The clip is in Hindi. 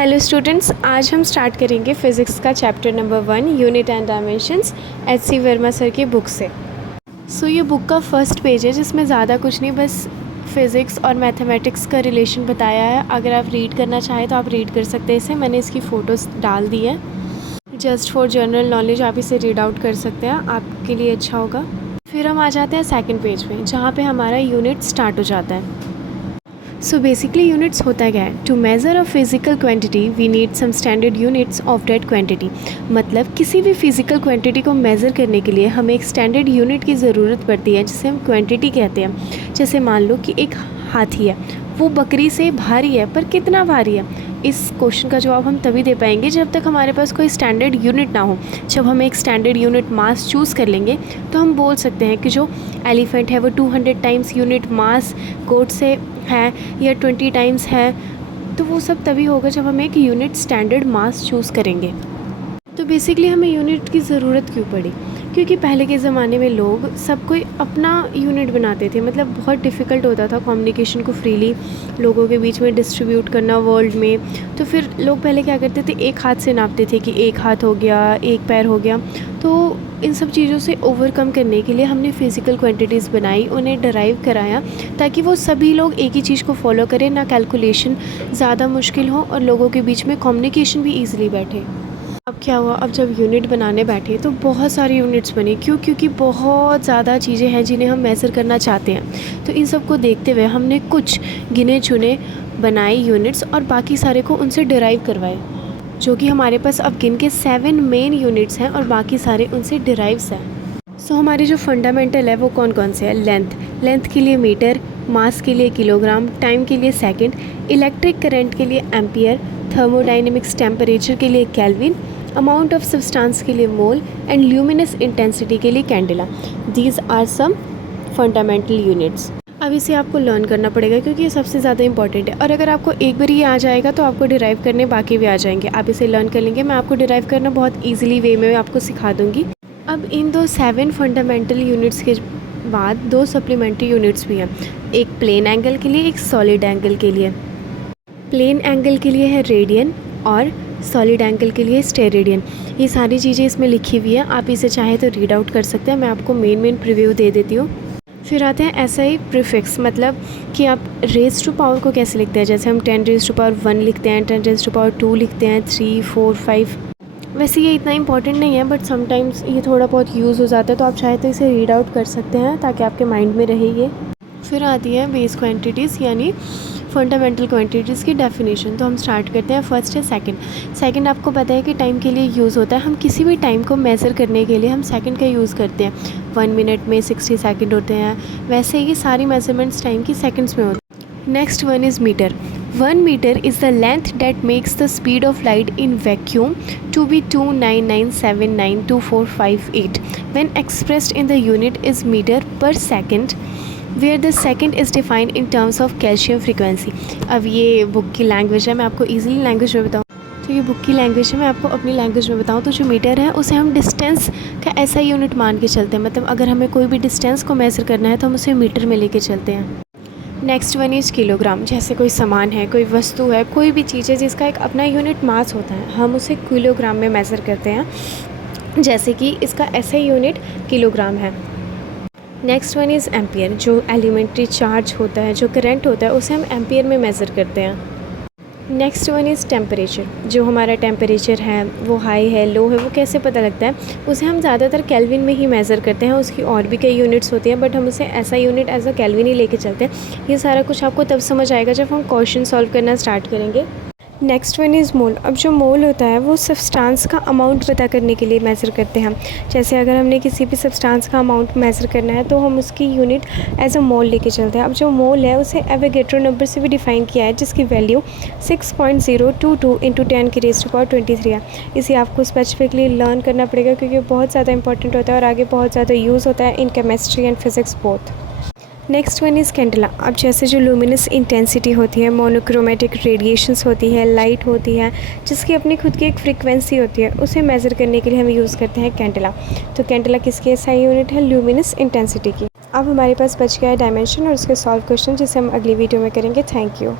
हेलो स्टूडेंट्स, आज हम स्टार्ट करेंगे फिज़िक्स का chapter number 1 unit and dimensions H C. Verma sir की बुक से। ये बुक का फर्स्ट पेज है जिसमें ज़्यादा कुछ नहीं, बस फिज़िक्स और मैथमेटिक्स का रिलेशन बताया है। अगर आप रीड करना चाहें तो आप रीड कर सकते हैं इसे। मैंने इसकी फ़ोटोज़ डाल दी है जस्ट फॉर जनरल नॉलेज, आप इसे रीड आउट कर सकते हैं, आपके लिए अच्छा होगा। फिर हम आ जाते हैं सेकेंड पेज में जहाँ पर हमारा यूनिट स्टार्ट हो जाता है। बेसिकली यूनिट्स होता क्या है? To measure a physical quantity we need some standard units of that quantity. मतलब किसी भी फिज़िकल क्वांटिटी को मेज़र करने के लिए हमें एक स्टैंडर्ड यूनिट की ज़रूरत पड़ती है जिसे हम क्वांटिटी कहते हैं। जैसे मान लो कि एक हाथी है, वो बकरी से भारी है, पर कितना भारी है? इस क्वेश्चन का जवाब हम तभी दे पाएंगे जब तक हमारे पास कोई स्टैंडर्ड यूनिट ना हो। जब हम एक स्टैंडर्ड यूनिट मास चूज़ कर लेंगे तो हम बोल सकते हैं कि जो एलिफेंट है वो 200 टाइम्स यूनिट मास गोट से है या 20 टाइम्स है। तो वो सब तभी होगा जब हम एक यूनिट स्टैंडर्ड मास चूज़ करेंगे। तो बेसिकली हमें यूनिट की ज़रूरत क्यों पड़ी? क्योंकि पहले के ज़माने में लोग सब कोई अपना यूनिट बनाते थे। मतलब बहुत डिफ़िकल्ट होता था कम्युनिकेशन को फ्रीली लोगों के बीच में डिस्ट्रीब्यूट करना वर्ल्ड में। तो फिर लोग पहले क्या करते थे, एक हाथ से नापते थे कि एक हाथ हो गया, एक पैर हो गया। तो इन सब चीज़ों से ओवरकम करने के लिए हमने फ़िज़िकल क्वांटिटीज़ बनाई, उन्हें डराइव कराया ताकि वो सभी लोग एक ही चीज़ को फॉलो करें, ना कैलकुलेशन ज़्यादा मुश्किल हो और लोगों के बीच में कम्युनिकेशन भी ईज़िली बैठे। अब क्या हुआ, अब जब यूनिट बनाने बैठे तो बहुत सारी यूनिट्स बनी। क्योंकि बहुत ज़्यादा चीज़ें हैं जिन्हें हम मेज़र करना चाहते हैं। तो इन सब को देखते हुए हमने कुछ गिने चुने बनाए यूनिट्स और बाकी सारे को उनसे डिराइव करवाए, जो कि हमारे पास अब गिन के 7 मेन यूनिट्स हैं और बाकी सारे उनसे डिराइव्स हैं। हमारे जो फंडामेंटल है वो कौन कौन से है? लेंथ के लिए मीटर, मास के लिए किलोग्राम, टाइम के लिए सेकंड, इलेक्ट्रिक करंट के लिए एम्पियर, थर्मोडाइनमिक्स टेम्परेचर के लिए केल्विन, अमाउंट ऑफ सब्सटेंस के लिए मोल एंड ल्यूमिनस इंटेंसिटी के लिए candela. These are some fundamental units. अब इसे आपको लर्न करना पड़ेगा क्योंकि ये सबसे ज़्यादा इंपॉर्टेंट है। और अगर आपको एक बार ये आ जाएगा तो आपको डिराइव करने बाकी भी आ जाएंगे। आप इसे लर्न कर लेंगे। मैं आपको डिराइव करना बहुत ईजिली वे में आपको सिखा दूँगी। अब इन 7 फंडामेंटल यूनिट्स के बाद 2 सप्लीमेंट्री यूनिट्स भी हैं, एक प्लेन एंगल के लिए, एक सॉलिड एंगल के लिए। प्लेन एंगल के लिए है रेडियन और सॉलिड एंगल के लिए स्टेरेडियन। ये सारी चीज़ें इसमें लिखी हुई है, आप इसे चाहे तो रीड आउट कर सकते हैं। मैं आपको मेन प्रीव्यू दे देती हूँ। फिर आते हैं SI प्रीफिक्स, मतलब कि आप रेज़ टू पावर को कैसे लिखते हैं। जैसे हम 10 रेज़ टू पावर 1 लिखते हैं, 10 रेज़ टू पावर 2 लिखते हैं, 3, 4, 5। वैसे ये इतना इंपॉर्टेंट नहीं है, बट समटाइम्स ये थोड़ा बहुत यूज़ हो जाता है, तो आप चाहे तो इसे रीड आउट कर सकते हैं ताकि आपके माइंड में रहे ये। फिर आती है बेस क्वांटिटीज़ यानी फंडामेंटल क्वांटिटीज़ की डेफिनेशन। तो हम स्टार्ट करते हैं। फर्स्ट है सेकंड आपको पता है कि टाइम के लिए यूज़ होता है। हम किसी भी टाइम को मेज़र करने के लिए हम सेकंड का यूज़ करते हैं। 1 मिनट में 60 सेकंड होते हैं, वैसे ये सारी मेजरमेंट्स टाइम की सेकंड्स में होती है। Next one is metre. 1 meter is the length that makes the speed of light in vacuum to be 299792458 when expressed in the unit is meter per second, where the second is defined in terms of calcium frequency। अब ये बुक की लैंग्वेज है, मैं आपको ईजिली लैंग्वेज में बताऊँ तो ये बुक की लैंग्वेज है, मैं आपको अपनी लैंग्वेज में बताऊँ तो जो मीटर है उसे हम डिस्टेंस का ऐसा यूनिट मान के चलते हैं। मतलब अगर हमें कोई भी डिस्टेंस को मेज़र करना है तो हम उसे मीटर में लेके चलते हैं। Next one is kilogram. जैसे कोई सामान है, कोई वस्तु है, कोई भी चीज़ है जिसका एक अपना यूनिट मास होता है, हम उसे किलोग्राम में मेज़र करते हैं। जैसे कि इसका ऐसा यूनिट किलोग्राम है। Next one is ampere. जो एलिमेंट्री चार्ज होता है, जो करंट होता है, उसे हम एम्पियर में मेज़र करते हैं। Next one is temperature. जो हमारा टेम्परेचर है वो हाई है, लो है, वो कैसे पता लगता है? उसे हम ज़्यादातर केल्विन में ही मेज़र करते हैं। उसकी और भी कई यूनिट्स होती हैं, बट हम उसे ऐसा यूनिट एज अ केल्विन ही लेके चलते हैं। ये सारा कुछ आपको तब समझ आएगा जब हम क्वेश्चन सॉल्व करना स्टार्ट करेंगे। नेक्स्ट वन इज़ मोल। अब जो मोल होता है वो सब्सटेंस का अमाउंट पता करने के लिए मेज़र करते हैं। जैसे अगर हमने किसी भी सब्सटेंस का अमाउंट मेज़र करना है तो हम उसकी यूनिट एज अ मोल लेके चलते हैं। अब जो मोल है उसे एवोगैड्रो नंबर से भी डिफ़ाइन किया है, जिसकी वैल्यू 6.022 × 10⁻23 है। इसे आपको स्पेसिफिकली लर्न करना पड़ेगा क्योंकि बहुत ज़्यादा इंपॉर्टेंट होता है और आगे बहुत ज़्यादा यूज़ होता है in chemistry and physics both. Next one is candela. अब जैसे जो लुमिनस इंटेंसिटी होती है, मोनोक्रोमेटिक रेडिएशंस होती है, लाइट होती है, जिसकी अपनी खुद की एक फ्रीक्वेंसी होती है, उसे मेज़र करने के लिए हम यूज़ करते हैं कैंडेला। तो कैंडेला किसकी SI यूनिट है? लुमिनस इंटेंसिटी की। अब हमारे पास बच गया है डायमेंशन और उसके सॉल्व क्वेश्चन, जिसे हम अगली वीडियो में करेंगे। Thank you.